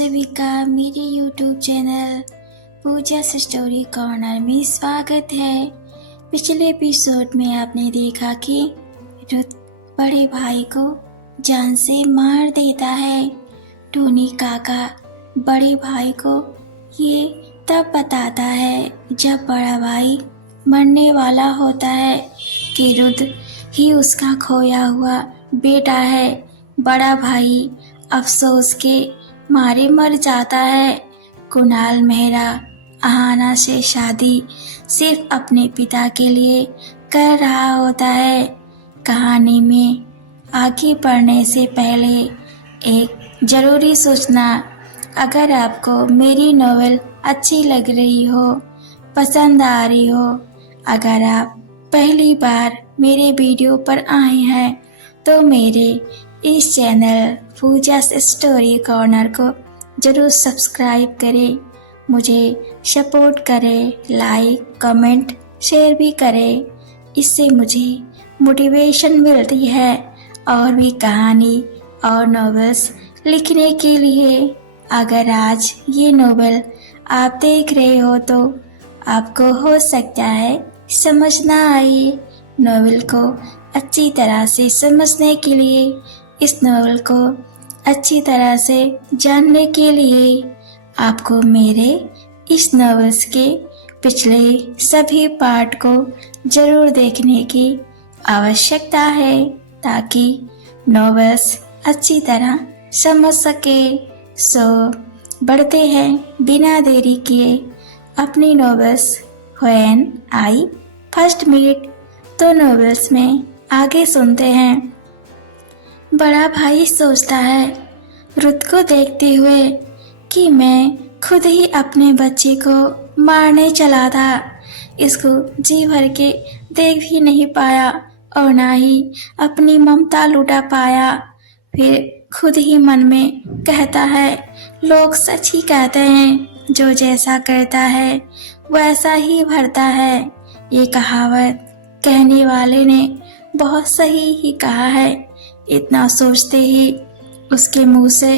सभी का मेरे YouTube चैनल पूजा स्टोरी कॉर्नर में स्वागत है। पिछले एपिसोड में आपने देखा कि रुत बड़े भाई को जान से मार देता है। टोनी काका बड़े भाई को ये तब बताता है जब बड़ा भाई मरने वाला होता है कि रुत ही उसका खोया हुआ बेटा है। बड़ा भाई अफसोस के मारे मर जाता है। कुणाल मेहरा अहाना से शादी सिर्फ अपने पिता के लिए कर रहा होता है। कहानी में आगे बढ़ने से पहले एक ज़रूरी सूचना, अगर आपको मेरी नॉवेल अच्छी लग रही हो, पसंद आ रही हो, अगर आप पहली बार मेरे वीडियो पर आए हैं तो मेरे इस चैनल पूजा स्टोरी कॉर्नर को ज़रूर सब्सक्राइब करें, मुझे सपोर्ट करें, लाइक कमेंट शेयर भी करें। इससे मुझे मोटिवेशन मिलती है और भी कहानी और नॉवेल्स लिखने के लिए। अगर आज ये नॉवेल आप देख रहे हो तो आपको हो सकता है समझ ना आए। नॉवेल को अच्छी तरह से समझने के लिए, इस नॉवेल को अच्छी तरह से जानने के लिए आपको मेरे इस नॉवेल्स के पिछले सभी पार्ट को ज़रूर देखने की आवश्यकता है ताकि नॉवेल्स अच्छी तरह समझ सके। सो बढ़ते हैं बिना देरी किए अपनी novels when I first meet तो नॉवेल्स में आगे सुनते हैं। बड़ा भाई सोचता है रुत को देखते हुए कि मैं खुद ही अपने बच्चे को मारने चला था। इसको जी भर के देख भी नहीं पाया और ना ही अपनी ममता लुटा पाया। फिर खुद ही मन में कहता है, लोग सच ही कहते हैं, जो जैसा करता है वैसा ही भरता है। ये कहावत कहने वाले ने बहुत सही ही कहा है। इतना सोचते ही उसके मुंह से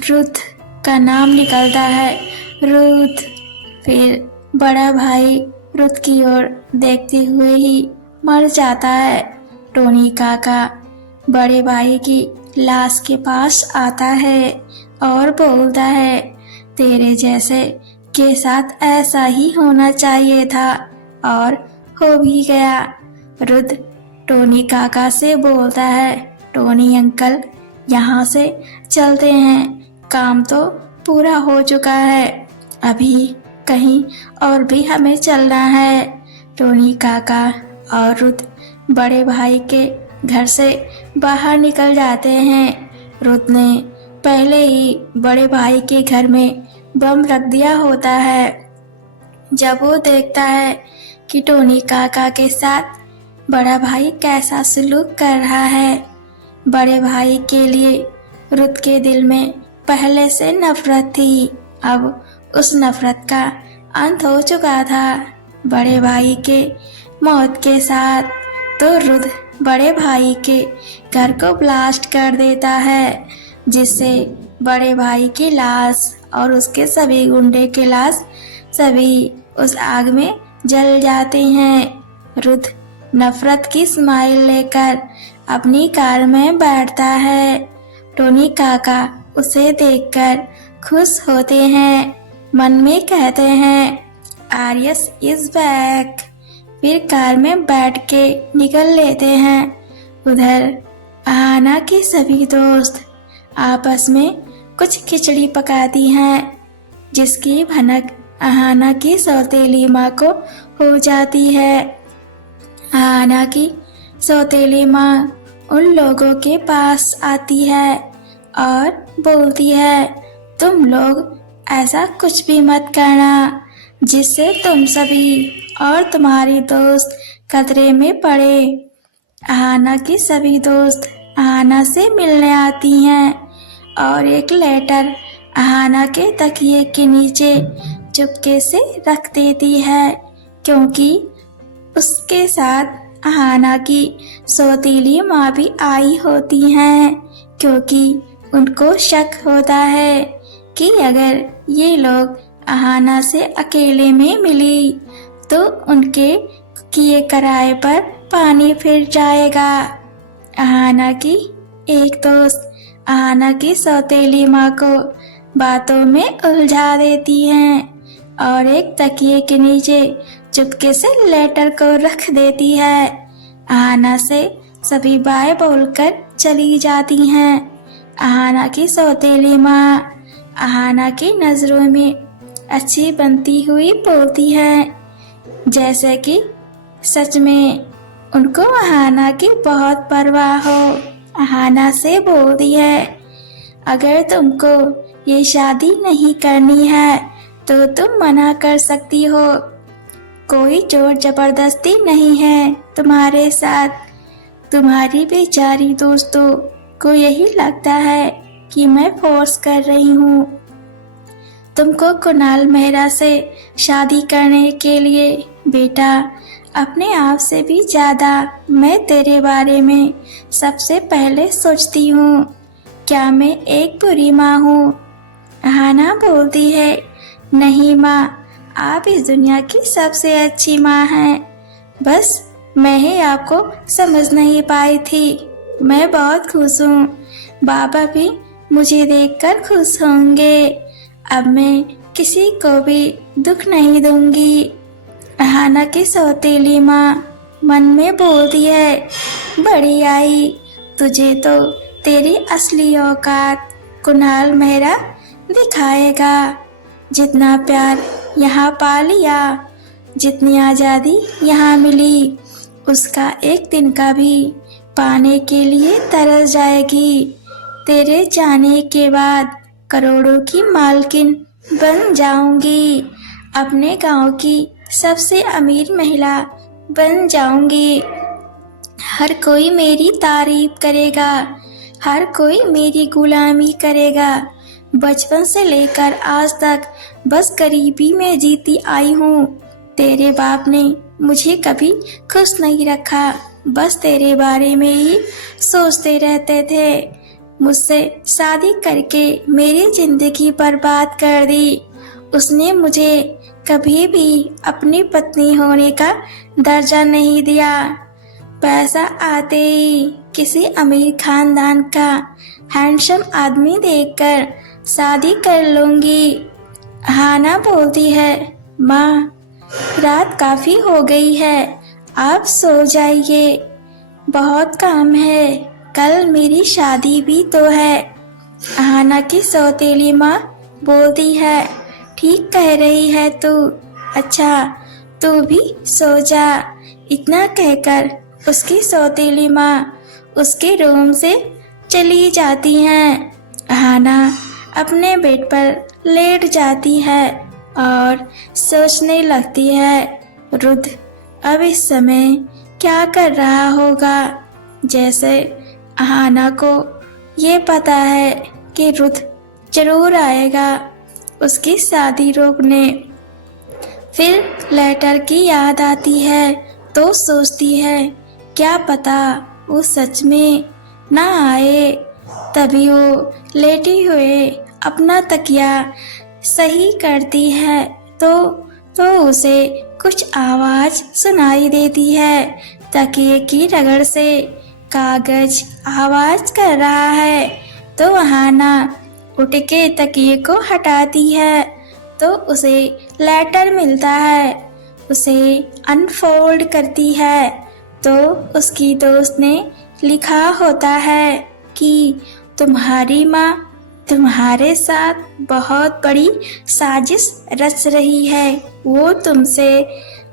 रुत का नाम निकलता है, रुत। फिर बड़ा भाई रुत की ओर देखते हुए ही मर जाता है। टोनी काका बड़े भाई की लाश के पास आता है और बोलता है, तेरे जैसे के साथ ऐसा ही होना चाहिए था और हो भी गया। रुत टोनी काका से बोलता है, टोनी अंकल यहाँ से चलते हैं, काम तो पूरा हो चुका है, अभी कहीं और भी हमें चलना है। टोनी काका और रुत बड़े भाई के घर से बाहर निकल जाते हैं। रुत ने पहले ही बड़े भाई के घर में बम रख दिया होता है। जब वो देखता है कि टोनी काका के साथ बड़ा भाई कैसा सलूक कर रहा है, बड़े भाई के लिए रुत के दिल में पहले से नफरत थी। अब उस नफरत का अंत हो चुका था बड़े भाई के मौत के साथ। तो रुत बड़े भाई के घर को ब्लास्ट कर देता है, जिससे बड़े भाई की लाश और उसके सभी गुंडे के लाश सभी उस आग में जल जाते हैं। रुत नफरत की स्माइल लेकर अपनी कार में बैठता है। टोनी काका उसे देखकर खुश होते हैं, मन में कहते हैं, आर्यस इज बैक। फिर कार में बैठ के निकल लेते हैं। उधर आहाना के सभी दोस्त आपस में कुछ खिचड़ी पकाती हैं, जिसकी भनक आहाना की सौतेली माँ को हो जाती है। आहाना की सौतेली माँ उन लोगों के पास आती है और बोलती है, तुम लोग ऐसा कुछ भी मत करना जिससे तुम सभी और तुम्हारी दोस्त खतरे में पड़े। आहाना की सभी दोस्त आहाना से मिलने आती हैं और एक लेटर आहाना के तकिए के नीचे चुपके से रख देती है, क्योंकि उसके साथ आहाना की सौतीली माँ भी आई होती हैं, क्योंकि उनको शक होता है कि अगर ये लोग अहाना से अकेले में मिली तो उनके किए कराए पर पानी फिर जाएगा। अहाना की एक दोस्त अहाना की सौतेली माँ को बातों में उलझा देती हैं और एक तकिए के नीचे चुपके से लेटर को रख देती है। अहाना से सभी बाय बोलकर चली जाती हैं। अहाना की सौतेली माँ अहाना की नजरों में अच्छी बनती हुई बोलती है, जैसे कि सच में उनको अहाना की बहुत परवाह हो। अहाना से बोलती है, अगर तुमको ये शादी नहीं करनी है तो तुम मना कर सकती हो, कोई जोर जबरदस्ती नहीं है तुम्हारे साथ। तुम्हारी बेचारी दोस्तों को यही लगता है कि मैं फोर्स कर रही हूँ तुमको कुणाल मेहरा से शादी करने के लिए। बेटा, अपने आप से भी ज्यादा मैं तेरे बारे में सबसे पहले सोचती हूँ। क्या मैं एक बुरी माँ हूँ? अहाना बोलती है, नहीं माँ, आप इस दुनिया की सबसे अच्छी माँ हैं। बस मैं ही आपको समझ नहीं पाई थी। मैं बहुत खुश हूँ। बाबा भी मुझे देखकर खुश होंगे। अब मैं किसी को भी दुख नहीं दूंगी। अहाना की सौतेली माँ मन में बोलती है, बड़ी आई, तुझे तो तेरी असली औकात कुणाल मेहरा दिखाएगा। जितना प्यार यहाँ पा लिया, जितनी आज़ादी यहाँ मिली, उसका एक दिन का भी पाने के लिए तरस जाएगी। तेरे जाने के बाद करोड़ों की मालकिन बन जाऊंगी। अपने गांव की सबसे अमीर महिला बन जाऊंगी। हर कोई मेरी तारीफ करेगा, हर कोई मेरी गुलामी करेगा। बचपन से लेकर आज तक बस गरीबी में जीती आई हूँ। तेरे बाप ने मुझे कभी खुश नहीं रखा, बस तेरे बारे में ही सोचते रहते थे। मुझसे शादी करके मेरी जिंदगी बर्बाद कर दी। उसने मुझे कभी भी अपनी पत्नी होने का दर्जा नहीं दिया। पैसा आते ही किसी अमीर खानदान का हैंडसम आदमी देखकर शादी कर लूंगी। अहाना बोलती है, माँ, रात काफी हो गई है, आप सो जाइए, बहुत काम है, कल मेरी शादी भी तो है। अहाना की सौतेली माँ बोलती है, ठीक कह रही है तू, अच्छा तू भी सो जा। इतना कहकर उसकी सौतेली माँ उसके रूम से चली जाती हैं। अहाना अपने बेड पर लेट जाती है और सोचने लगती है, रुद्र अब इस समय क्या कर रहा होगा। जैसे अहाना को ये पता है कि रुद्र जरूर आएगा उसकी शादी रोकने। फिर लेटर की याद आती है तो सोचती है, क्या पता वो सच में ना आए। तभी वो लेटी हुए अपना तकिया सही करती है तो उसे कुछ आवाज सुनाई देती है। तकिए की रगड़ से कागज आवाज कर रहा है तो अहाना उठ के तकिए को हटाती है तो उसे लेटर मिलता है। उसे अनफोल्ड करती है तो उसकी दोस्त ने लिखा होता है कि तुम्हारी माँ तुम्हारे साथ बहुत बड़ी साजिश रच रही है। वो तुमसे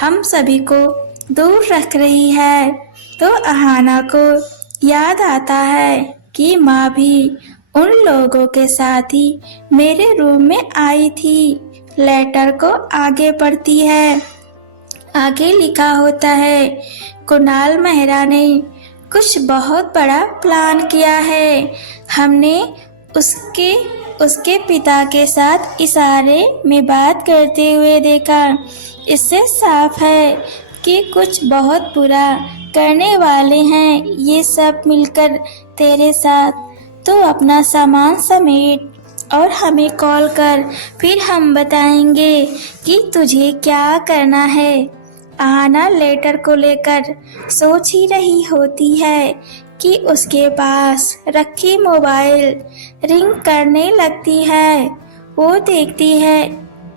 हम सभी को दूर रख रही है। तो अहाना को याद आता है कि माँ भी उन लोगों के साथ ही मेरे रूम में आई थी। लेटर को आगे पढ़ती है। आगे लिखा होता है, कुणाल मेहरा ने कुछ बहुत बड़ा प्लान किया है। हमने उसके पिता के साथ इशारे में बात करते हुए देखा। इससे साफ है कि कुछ बहुत बुरा करने वाले हैं ये सब मिलकर तेरे साथ। तो अपना सामान समेट, और हमें कॉल कर, फिर हम बताएंगे कि तुझे क्या करना है। अहाना लेटर को लेकर सोच ही रही होती है कि उसके पास रखी मोबाइल रिंग करने लगती है। वो देखती है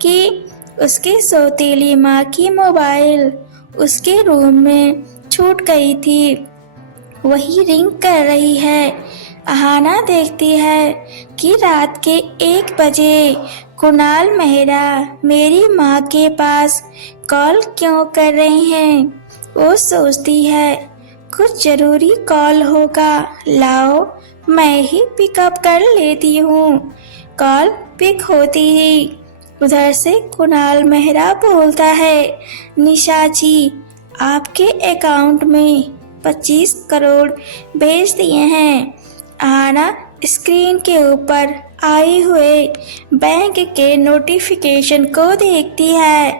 कि उसकी सौतेली माँ की मोबाइल उसके रूम में छूट गई थी, वही रिंग कर रही है। अहाना देखती है कि रात के 1 बजे कुणाल मेहरा मेरी माँ के पास कॉल क्यों कर रहे हैं। वो सोचती है कुछ जरूरी कॉल होगा, लाओ मैं ही पिकअप कर लेती हूँ। कॉल पिक होती ही उधर से कुणाल मेहरा बोलता है, निशा जी आपके अकाउंट में 25 करोड़ भेज दिए हैं। अहाना स्क्रीन के ऊपर आए हुए बैंक के नोटिफिकेशन को देखती है,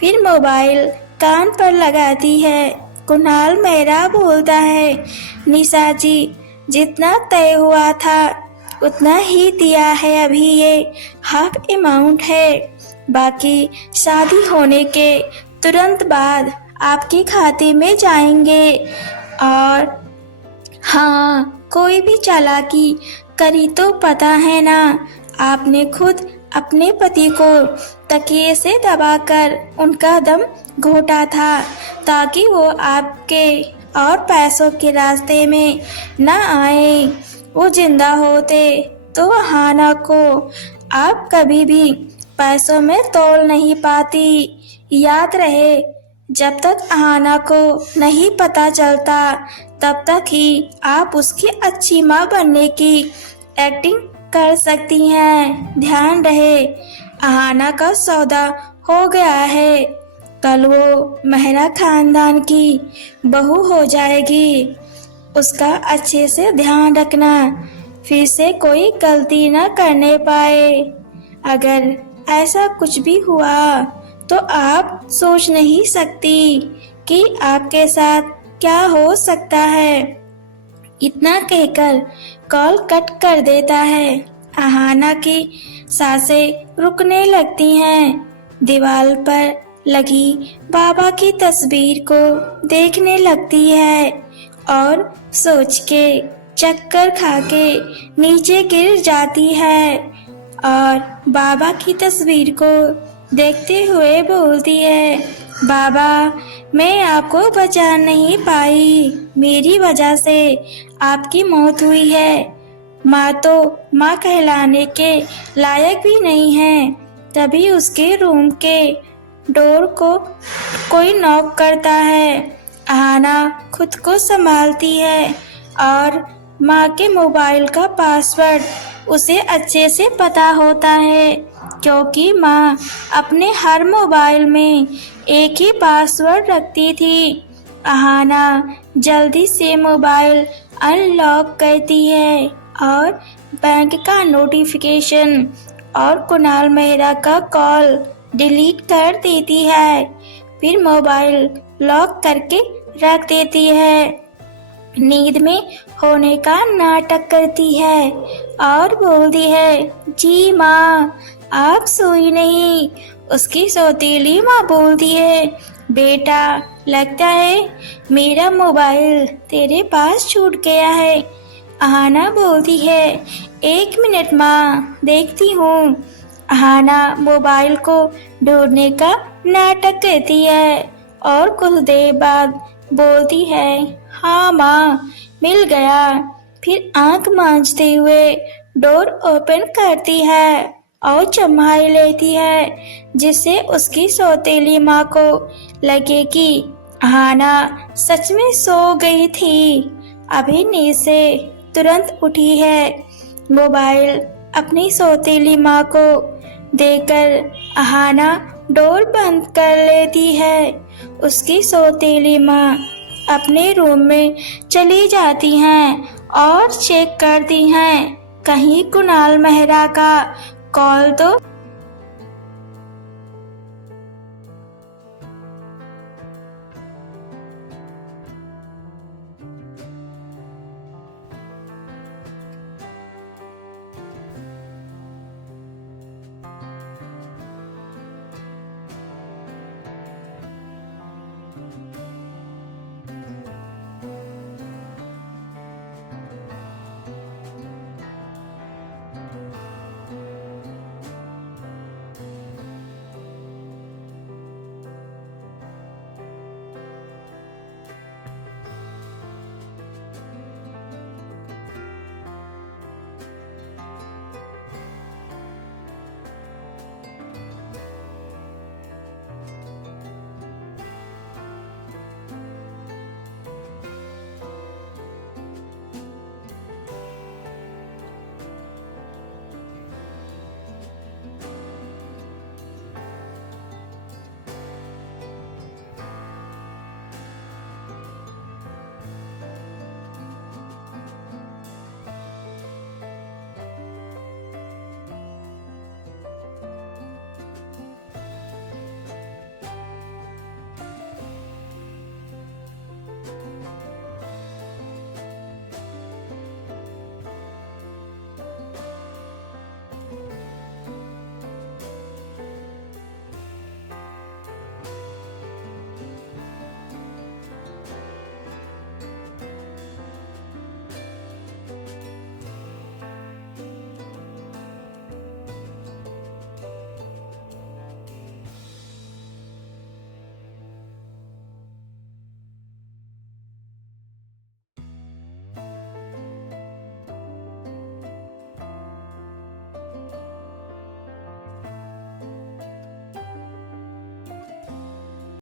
फिर मोबाइल कान पर लगाती है। कुणाल मेहरा बोलता है, निशा जी जितना तय हुआ था उतना ही दिया है, अभी ये हाफ अमाउंट है, बाकी शादी होने के तुरंत बाद आपके खाते में जाएंगे। और हाँ, कोई भी चालाकी करी तो पता है ना, आपने खुद अपने पति को तकिए से दबाकर उनका दम घोटा था ताकि वो आपके और पैसों के रास्ते में न आए। वो जिंदा होते तो अहाना को आप कभी भी पैसों में तोल नहीं पाती। याद रहे, जब तक अहाना को नहीं पता चलता तब तक ही आप उसकी अच्छी माँ बनने की एक्टिंग कर सकती हैं। ध्यान रहे, अहाना का सौदा हो गया है, कल वो मेहरा खानदान की बहू हो जाएगी। उसका अच्छे से ध्यान रखना, फिर से कोई गलती न करने पाए। अगर ऐसा कुछ भी हुआ तो आप सोच नहीं सकती कि आपके साथ क्या हो सकता है। इतना कहकर कॉल कट कर देता है। अहाना की सांसें रुकने लगती हैं। दीवार पर लगी बाबा की तस्वीर को देखने लगती है और सोच के चक्कर खाके नीचे गिर जाती है और बाबा की तस्वीर को देखते हुए बोलती है, बाबा मैं आपको बचा नहीं पाई, मेरी वजह से आपकी मौत हुई है। माँ तो माँ कहलाने के लायक भी नहीं है। तभी उसके रूम के डोर को कोई नॉक करता है। अहाना खुद को संभालती है और माँ के मोबाइल का पासवर्ड उसे अच्छे से पता होता है, क्योंकि माँ अपने हर मोबाइल में एक ही पासवर्ड रखती थी। अहाना जल्दी से मोबाइल अनलॉक करती है और बैंक का नोटिफिकेशन और कुणाल मेहरा का कॉल डिलीट कर देती है। फिर मोबाइल लॉक करके रख देती है। नींद में होने का नाटक करती है और बोलती है, जी माँ आप सोई नहीं। उसकी सौतेली माँ बोलती है, बेटा लगता है मेरा मोबाइल तेरे पास छूट गया है। अहाना बोलती है, 1 मिनट माँ देखती हूँ। अहाना मोबाइल को ढूंढने का नाटक करती है और कुछ देर बाद बोलती है, हाँ माँ मिल गया। फिर आंख मांझते हुए डोर ओपन करती है और चम्हाई लेती है, जिससे उसकी सौतेली माँ को लगे कि अहाना सच में सो गई थी, अभी नींद से तुरंत उठी है। मोबाइल अपनी सौतेली माँ को देकर अहाना डोर बंद कर लेती है। उसकी सौतेली माँ अपने रूम में चली जाती हैं और चेक करती हैं कहीं कुणाल मेहरा का कॉल तो